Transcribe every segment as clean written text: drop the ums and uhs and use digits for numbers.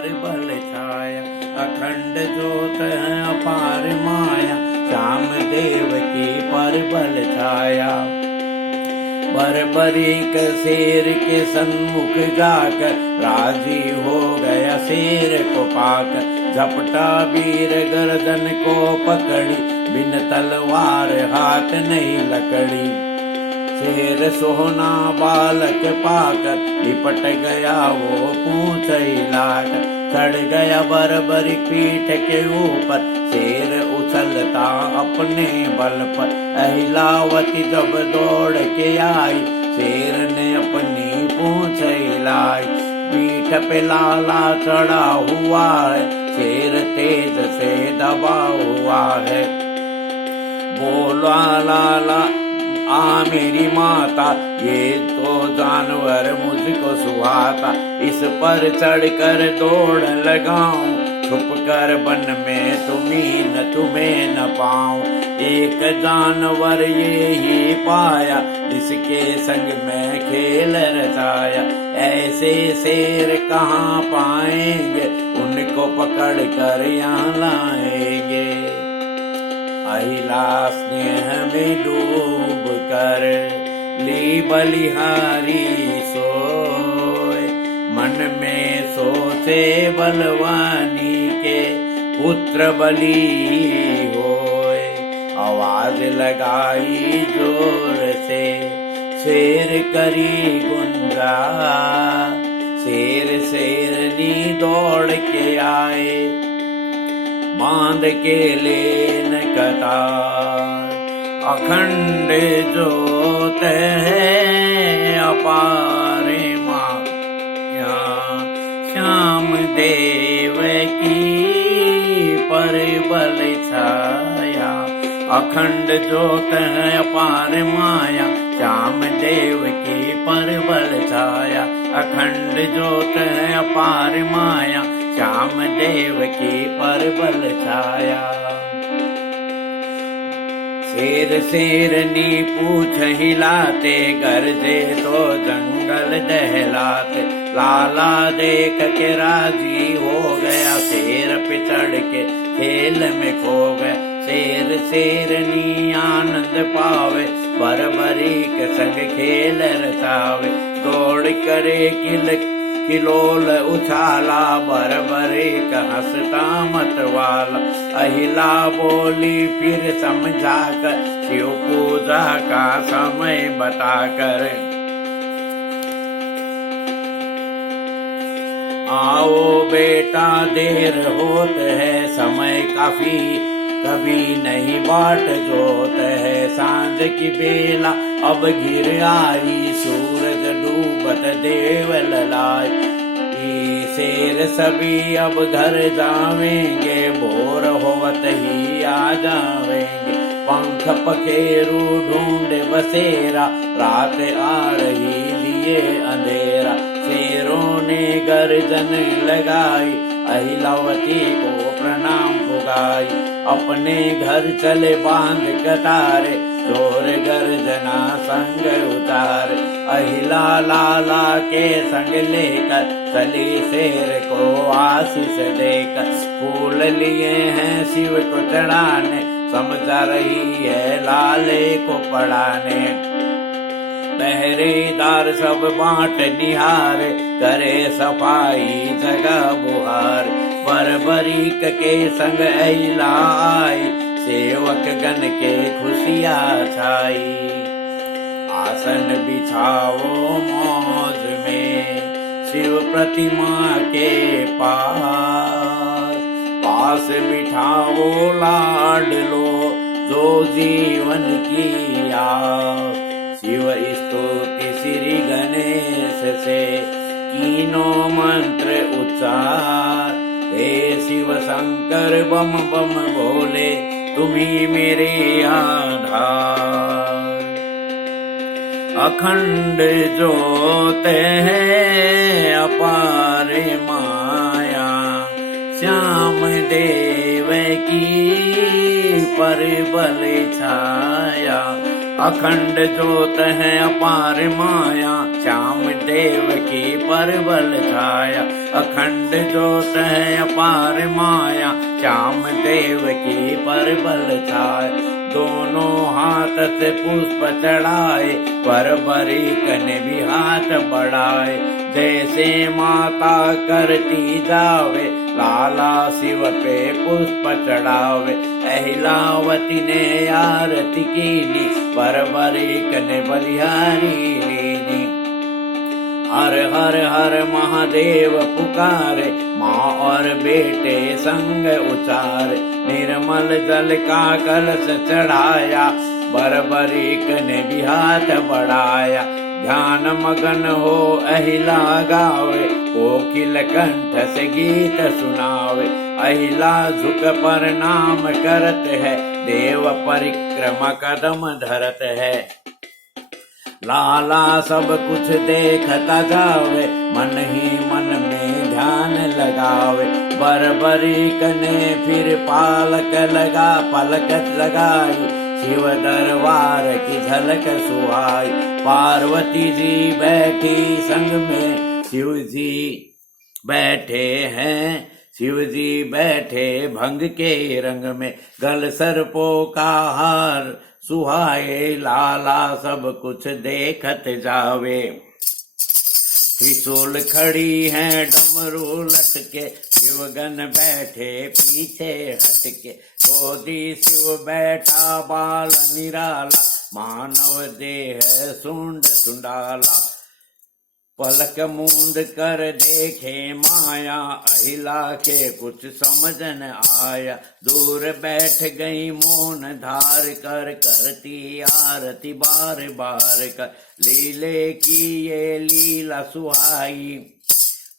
पर बल छाया, अखंड ज्योत है अपार माया, श्याम देव की पर बल छाया। बर्बरीक शेर के सन्मुख जाकर राजी हो गया शेर को पाकर, झपटा वीर गर्दन को पकड़ी, बिन तलवार हाथ नहीं लकड़ी। शेर सोना बालक पाकर लिपट गया वो पूंछ हिलाकर, चढ़ गया बर्बरी पीठ के ऊपर, शेर उछलता अपने बल पर। अहिलावती जब दौड़ के आई, शेर ने अपनी पूंछ हिलाई, पीठ पे लाला चढ़ा हुआ है, शेर तेज से दबा हुआ है। बोला लाला आ मेरी माता, ये तो जानवर मुझको सुहाता, इस पर चढ़कर दौड़ लगाऊं, छुप कर वन में तुम्हें न पाऊं। एक जानवर ये ही पाया, जिसके संग में खेल रचाया, ऐसे शेर कहाँ पाएंगे, उनको पकड़ कर यहाँ लाएंगे। अहिला स्नेह में डूब कर ली बलिहारी सोए, मन में सोचे बलवानी के पुत्र बलि होए। आवाज लगाई जोर से शेर करी गुंजा, शेर शेरनी दौड़ के आए, बांध के लेन कतार। अखंड ज्योत है अपार माया, श्याम देव की पर बल छाया। अखंड ज्योत है अपार माया, श्याम देव की पर बल छाया। अखंड ज्योत है अपार माया, श्याम देव की पर बल छाया। शेर शेरनी पूछ हिलाते, गरजे तो जंगल दहलाते, लाला देख के राजी हो गया, शेर पे चढ़ के खेल में खो गया। शेर शेरनी आनंद पावे, बर्बरी के संग खेल रचावे, दौड़ करे किलोल उछाला, बर्बरी का हंसता मतवाला। अहिला बोली फिर समझा कर, शिव पूजा का समय बताकर, आओ बेटा देर होत है, समय काफी कभी नहीं बाट जोत है। सांझ की बेला अब घिर आई, सूरज डूबत देव ललाई। शेर सभी अब घर जावेंगे, भोर होवत ही आ जावेंगे। पंख पखेरू ढूंढे बसेरा, रात आ रही लिए अंधेरा। शेरों ने गर्जन लगाई, अहिलावती को प्रणाम पुगाई। अपने घर चले बांध कतारे, जोर गर्जना संग उतार। अहिला लाला के संग लेकर चली शेर को आशीष देकर। फूल लिए हैं शिव को चढ़ाने, समझा रही है लाले को पढ़ाने। पहरेदार सब बांट निहार, करे सफाई जगह बुहार। बर्बरीक के संग अहिला आई, सेवक गण के खुशियाँ छाई। आसन बिछाओ मौज में, शिव प्रतिमा के पास। पास बिठाओ लाड लो, जो जीवन की आस। शिव स्तुति श्री गणेश से, कीनो मंत्र उच्चार। हे शिव शंकर बम बम भोले, तुम्ही मेरे आधार। अखंड ज्योत है अपार माया, श्याम देव की पर बल छाया। अखंड जोत है अपार माया, श्याम देव की परबल छाया। अखंड जोत है अपार माया, श्याम देव की परबल छाया। दोनों हाथ से पुष्प चढ़ाए, बरबरी कने भी हाथ बढ़ाए। जैसे माता करती जावे, लाला शिव पे पुष्प चढ़ावे। अहिलावती ने आरती कीनी, बरबरी कने बलिहारी लीनी। हर हर हर महादेव पुकारे, माँ और बेटे संग उचारे। निर्मल जल का कलश चढ़ाया, बरबरीक ने भी हाथ बढ़ाया। ध्यान मगन हो अहिला गावे, कोकिल कंठ से गीत सुनावे। अहिला झुक प्रणाम करत है, देव परिक्रमा कदम धरत है। लाला सब कुछ देखता जावे, मन ही मन में ध्यान लगावे। बरबरीक ने फिर पलक लगाई, शिव दरबार की झलक सुहाई। पार्वती जी बैठी संग में, शिव जी बैठे हैं। शिव जी बैठे भंग के रंग में, गल सर्पों का हार सुहाए। लाला सब कुछ देखत जावे। त्रिशूल खड़ी है डमरू लटके, शिवगन बैठे पीछे हटके। गोदी शिव बैठा बाल निराला, मानव देह सुंड सुंडाला। पलक मूंद कर देखे माया, अहिला के कुछ समझ न आया। दूर बैठ गई मौन धार कर, करती आरती बार बार कर। लीले की ये लीला सुहाई,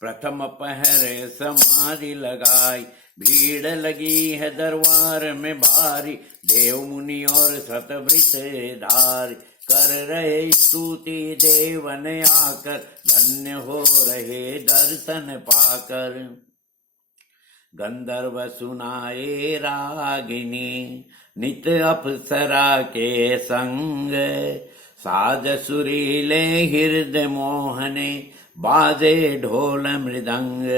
प्रथम पहर समाधि लगाई। भीड़ लगी है दरबार में भारी, देव मुनि और सतवृत धारी। कर रहे स्तुति देवन आकर, धन्य हो रहे दर्शन पाकर। गंधर्व सुनाए रागिनी, नित अप्सरा के संग। साज सुरीले हृदय मोहने, बाजे ढोल मृदंग।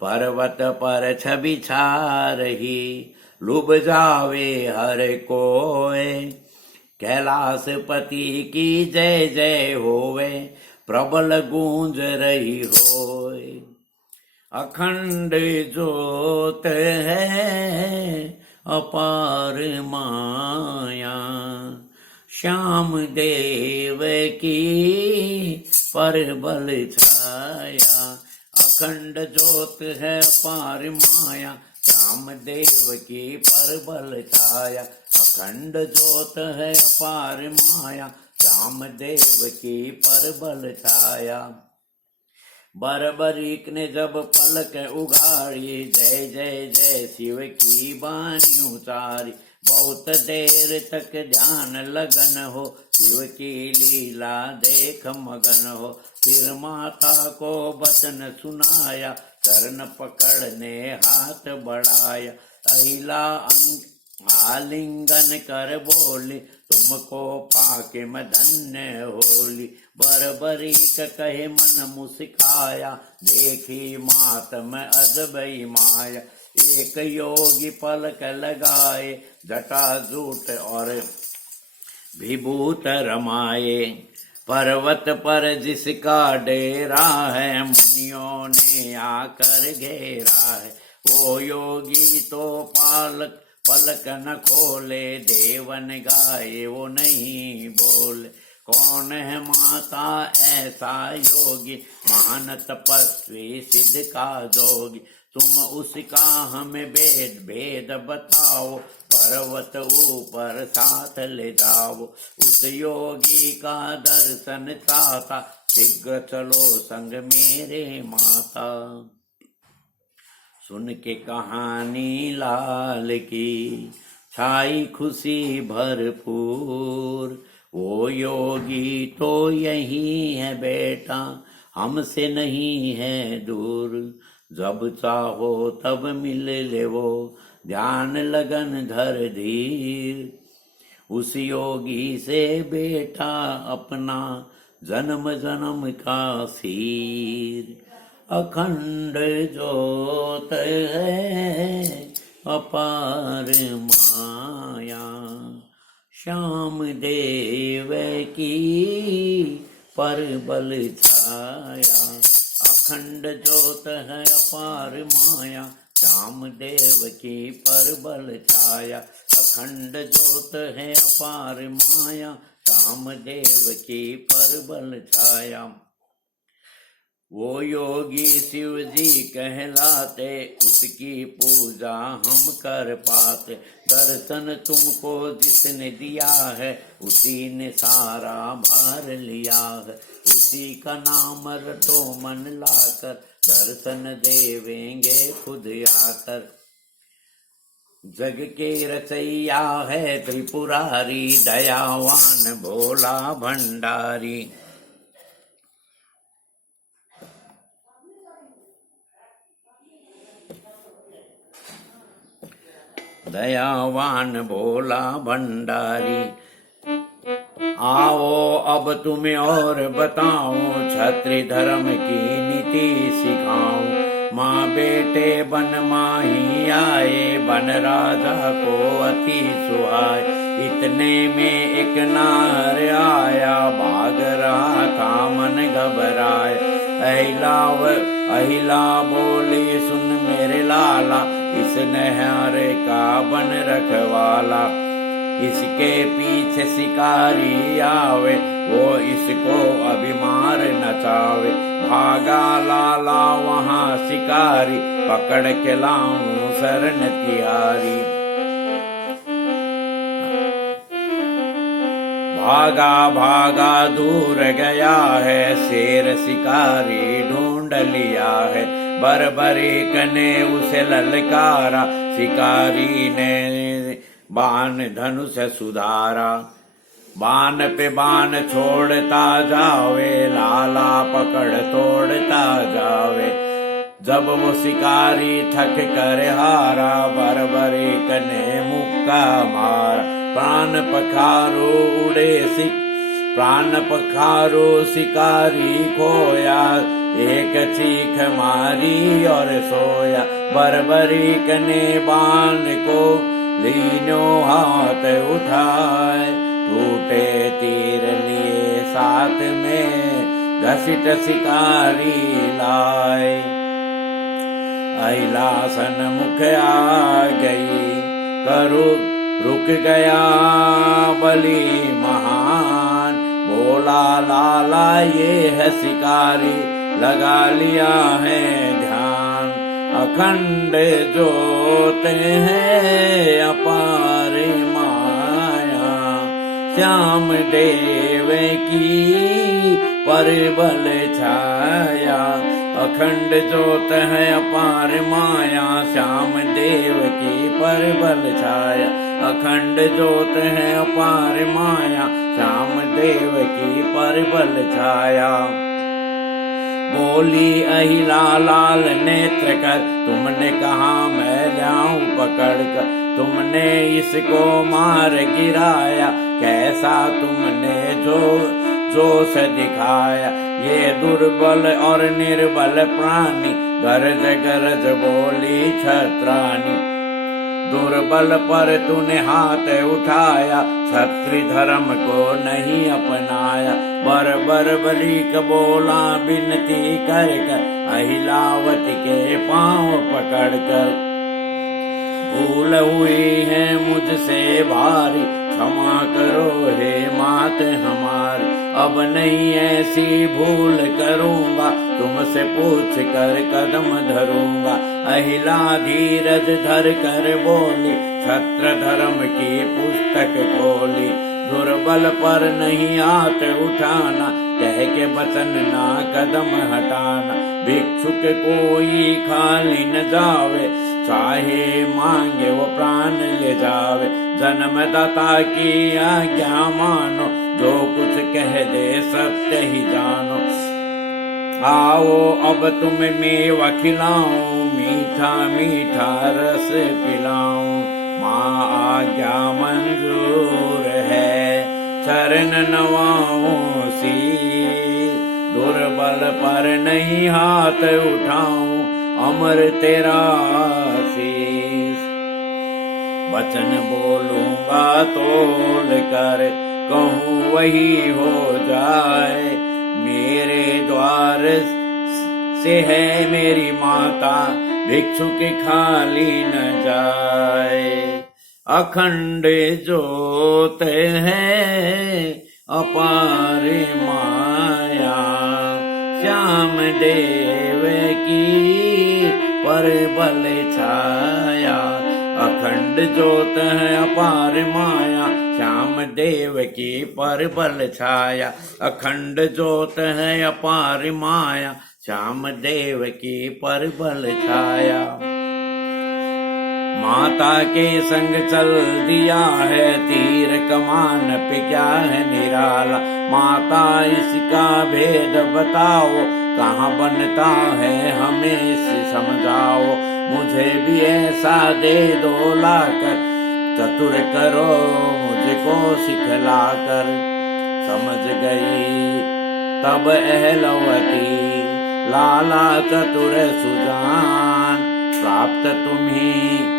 पर्वत पर छवि छा रही, लुभ जावे हर कोय। कैलाशपति की जय जय होवे, प्रबल गूंज रही होय। अखंड ज्योत है अपार माया, श्याम देव की परबल छाया। अखंड ज्योत है अपार माया, श्याम देव की परबल छाया। अखंड ज्योत है अपार माया, श्याम देव की परबल छाया। बरबरीक ने जब पलक उगाड़ी, जय जय जय शिव की बानी उचारी। बहुत देर तक ध्यान लगन हो, शिव की लीला देख मगन हो। फिर माता को वचन सुनाया, चरण पकड़ने हाथ बढ़ाया। अहिला आलिंगन कर बोली, तुमको पाके मैं धन्य होली। बरबरीक कहे मन मुस्काया, देखी मातम अजबई माया। एक योगी पलक लगाए, जटा जूट और विभूत रमाए। पर्वत पर जिसका डेरा है, मुनियों ने आकर घेरा है। वो योगी तो पलक न खोले, देवन गाए वो नहीं बोले। कौन है माता ऐसा योगी, महान तपस्वी सिद्ध का जोगी। तुम उसका हमें भेद बताओ, पर्वत ऊपर साथ ले जाओ। उस योगी का दर्शन चाहता, शीघ्र चलो संग मेरे माता। सुन के कहानी लाल की, छाई खुशी भरपूर। वो योगी तो यही है बेटा, हमसे नहीं है दूर। जब चाहो तब मिल ले वो, ध्यान लगन धर धीर। उस योगी से बेटा अपना जन्म जन्म का सीर। अखंड ज्योत है अपार माया, श्याम देव की परबल छाया। अखंड ज्योत है अपार माया, श्याम देव की परबल छाया। अखंड ज्योत है अपार माया, श्याम देव की परबल छाया। वो योगी शिव जी कहलाते, उसकी पूजा हम कर पाते। दर्शन तुमको जिसने दिया है, उसी ने सारा भार लिया है। उसी का नाम रटो मन लाकर, दर्शन देवेंगे खुद आकर। जग के रचैया है त्रिपुरारी, दयावान भोला भंडारी। दयावान भोला भंडारी। आओ अब तुम्हें और बताओ, क्षत्रिय धर्म की नीति सिखाऊं। माँ बेटे बन माही आए, बन राजा को अति सुहाए। इतने में एक नार आया, भाग रहा था मन घबराए। अहिला बोली सुन मेरे लाला, इस नहरे का बन रखवाला। इसके पीछे शिकारी आवे, वो इसको अभी मार नचावे। भागा लाला वहाँ शिकारी, पकड़ के लाऊं शरण तिहारी। भागा भागा दूर गया है, शेर शिकारी ढूंढ लिया है। बर्बरीक ने उसे ललकारा, शिकारी ने बाण धनुष सुधारा। बाण पे बाण छोड़ता जावे, लाला पकड़ तोड़ता जावे। जब वो शिकारी थक कर हारा, बर्बरीक ने मुक्का मारा। प्राण पखारो शिकारी खोया, एक चीख मारी और सोया। बर्बरीक ने बाण को लीनो हाथ उठाए, टूटे तीर लिए साथ में घसीट शिकारी लाए। अहिला सन्मुख आ गई, करो रुक गया बलि महान। बोला लाला ये है शिकारी, लगा लिया है ध्यान। अखंड ज्योत है अपार माया, श्याम देव की परबल छाया। अखंड ज्योत है अपार माया, श्याम देव की परबल छाया। अखंड ज्योत है अपार माया, श्याम देव की परबल छाया। बोली अहिला लाल नेत्र कर, तुमने कहा मैं जाऊं पकड़ कर। तुमने इसको मार गिराया, कैसा तुमने जोश दिखाया। ये दुर्बल और निर्बल प्राणी, गरज गरज बोली छत्रानी। दुर्बल पर तूने हाथ उठाया, क्षत्रिय धर्म को नहीं अपनाया। बर्बरीक बोला विनती कर कर, अहिलावती के पांव पकड़ कर। भूल हुई है मुझसे भारी, क्षमा करो हे मात हमारी। अब नहीं ऐसी भूल करूंगा, तुमसे पूछ कर कदम धरूंगा। अहिला धीरज धर कर बोली, क्षत्र धर्म की पुस्तक खोली। दुर्बल पर नहीं हाथ उठाना, कह के वचन ना कदम हटाना। भिक्षुक कोई खाली न जावे, चाहे मांगे वो प्राण ले जावे। जन्मदाता की आज्ञा मानो, जो कुछ कह दे सत्य ही जानो। आओ अब तुम्हें मेवा खिलाऊं, मीठा मीठा रस पिलाऊं। माँ आज्ञा मंजूर है, लगन नवाऊं शीस, दुर्बल पर नहीं हाथ उठाऊं, अमर तेरा शीस। वचन बोलूंगा तोल कर, कहूँ वही हो जाए, मेरे द्वार से है मेरी माता, भिक्षुक खाली न जाए। अखंड ज्योत है अपार माया, श्याम देव की परबल छाया। अखंड ज्योत है अपार माया, श्याम देव की परबल छाया। अखंड ज्योत है अपार माया, श्याम देव की परबल छाया। माता के संग चल दिया है तीर कमान पे क्या है निराला। माता इसका भेद बताओ, कहाँ बनता है हमें इसे समझाओ। मुझे भी ऐसा दे दो लाकर, चतुर करो मुझको सिखला कर। समझ गई तब अहलवती, लाला चतुर सुजान। प्राप्त तुम्ही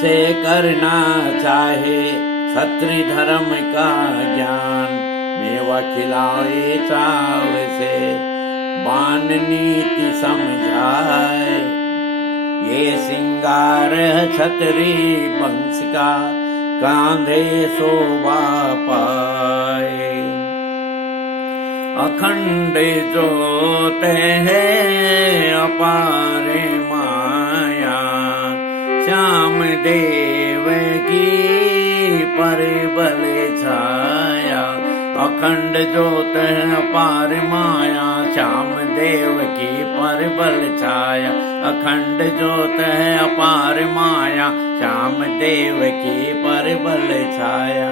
से करना चाहे, क्षत्रिय धर्म का ज्ञान। मेवा खिलाए चाव से, बान नीति समझाए। ये सिंगार क्षत्रिय वंश का, कांधे शोभा पाए। अखंड ज्योत है अपार माया, श्याम देव की परबल छाया। अखंड ज्योत है अपार माया, श्याम देव की परबल छाया। अखंड ज्योत है अपार माया, श्याम देव की परबल छाया।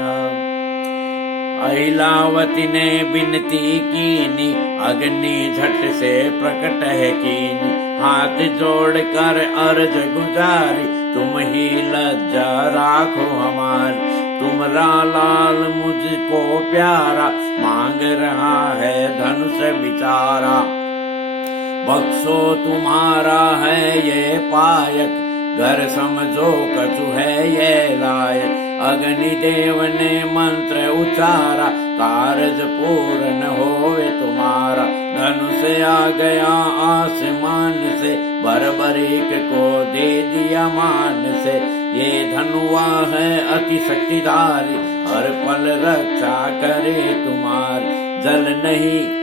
अहिलावती ने विनती कीनी, अग्नि झट से प्रकट है कीनी। हाथ जोड़ कर अर्ज गुजारी, तुम ही लज्जा राखो हमारी। तुमरा लाल मुझको प्यारा, मांग रहा है धनुष बिचारा। बख्शो तुम्हारा है ये पायक, घर समझो कछु है ये लायक। अग्निदेव ने मंत्र उचारा, कारज पूर्ण होवे तुम्हारा। धनुष आ गया आसमान से, बरबरीक को दे दिया मान से। ये धनुआ है अति शक्तिधारी, हर पल रक्षा करे तुम्हारी। जल नहीं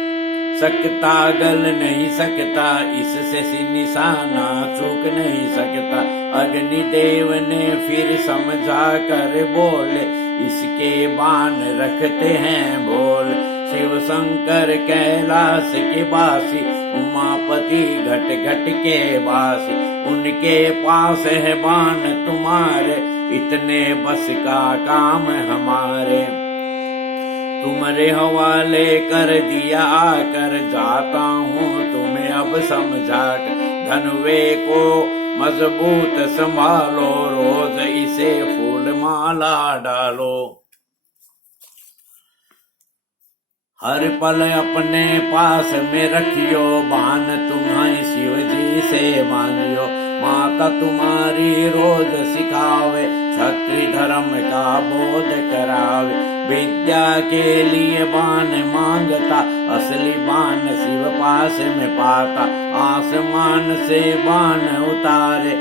सकता गल नहीं सकता, इससे निशाना चूक नहीं सकता। अग्निदेव ने फिर समझा कर बोले, इसके बाण रखते हैं बोल। शिव शंकर कैलाश के वासी, उमापति घट घट के वासी। उनके पास है बाण तुम्हारे, इतने बस का काम हमारे। तुम्हारे हवाले कर दिया आकर, जाता हूँ तुम्हें अब समझा कर। धनुवे को मजबूत संभालो, रोज इसे फूल माला डालो। हर पल अपने पास में रखियो, बाण तुम्हारी शिव जी से मांगियो। माता तुम्हारी रोज सिखावे, क्षत्रिय धर्म का बोध करावे। विद्या के लिए बाण मांगता, असली बाण शिव पास में पाता। आसमान से बाण उतारे,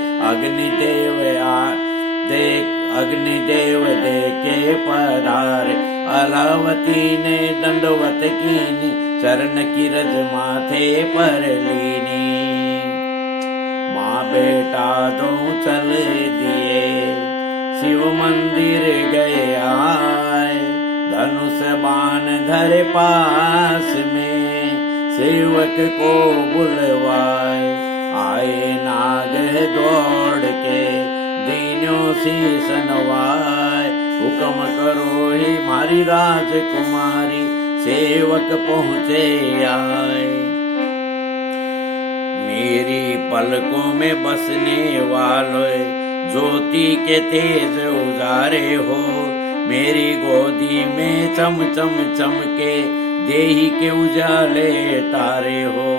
अग्निदेव देखे पधारे। अलावती ने दंडवत कीनी, चरण की रज माथे पर लीनी। माँ बेटा दो चल दिए, शिव मंदिर गए आए। धनुष बाण धरे पास में, सेवक को बुलवाए। आए नाग दौड़ के, दीनों शीस नवाए। हुक्म करो ही मारी राजकुमारी, सेवक पहुँचे आए। मेरी पलकों में बसने वालों, ज्योति के तेज उजारे हो। मेरी गोदी में चम चम चमके देही के उजाले तारे हो।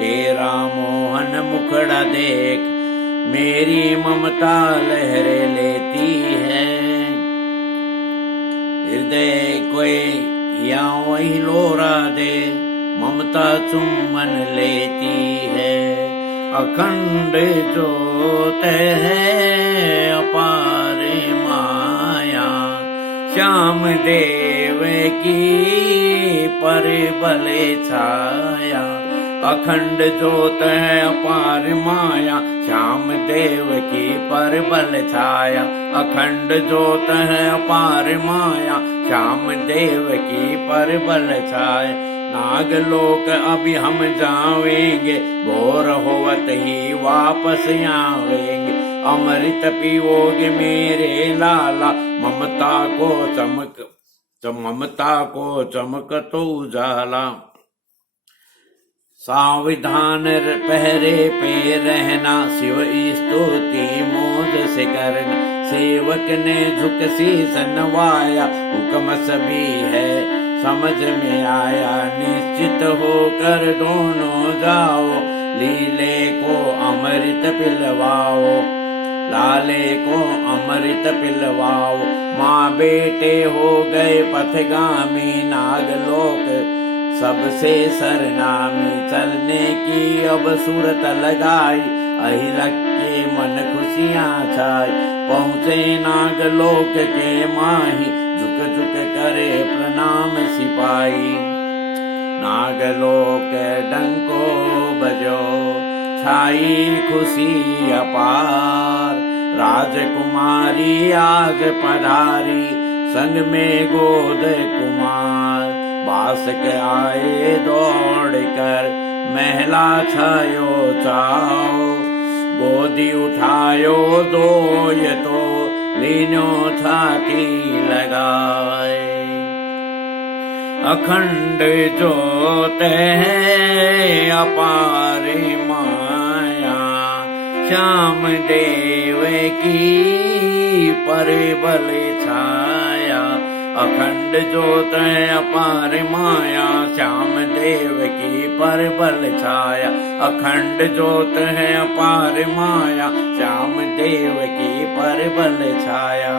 तेरा मोहन मुखड़ा देख मेरी ममता लहरे लेती है। हृदय कोई या वही लोरा दे ममता चुम्बन लेती है। अखंड ज्योत है अपार माया श्याम देव की परिबल छाया। अखंड ज्योत है अपार माया श्याम देव की परिबल छाया। अखंड ज्योत है अपार माया श्याम देव की परिबल छाया। नागलोक अभी हम जावेंगे भोर होवत ही वापस आवेंगे। अमृत पियोगे मेरे लाला ममता को चमक तो उजाला। सावधान पहरे पे रहना शिव स्तुति मोद से करना। सेवक ने झुक शीस नवाया हुक्म सभी है समझ में आया। निश्चित होकर दोनों जाओ लीले को अमृत पिलवाओ। लाले को अमृत पिलवाओ। माँ बेटे हो गए पथगामी नागलोक सबसे सरनामी। चलने की अब सूरत लगाई अहिलक के मन खुशियाँ छाई। पहुँचे नागलोक के माही झुक झुक करे प्रणाम सिपाही। नागलोक डंको बजो छाई खुशी अपार। राजकुमारी आज पधारी संग में गोद कुमार। बास के आए दौड़ कर महला छायो चाओ। गोदी उठायो दो ये तो लीनो छाती लगाए। अखंड ज्योत है अपार माया श्याम देव की परिबल छाया। अखंड ज्योत है अपार माया श्याम देव की परिबल छाया। अखंड ज्योत है अपार माया श्याम देव की परिबल छाया।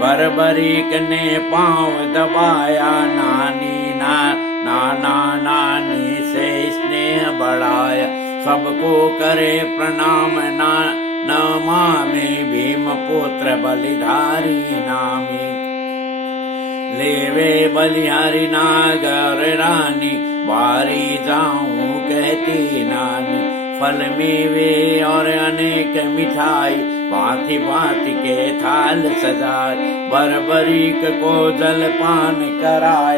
बरबरीक ने पांव दबाया नाना नानी से स्नेह बढ़ाया। सबको करे प्रणाम नमामि भीम पुत्र बलिधारी नामी। लेवे बलिहारी नागर रानी बारी जाऊं कहती नानी। फल मेवे और अनेक मिठाई भांति भांति के थाल सजाए। बरबरीक को जलपान कराया।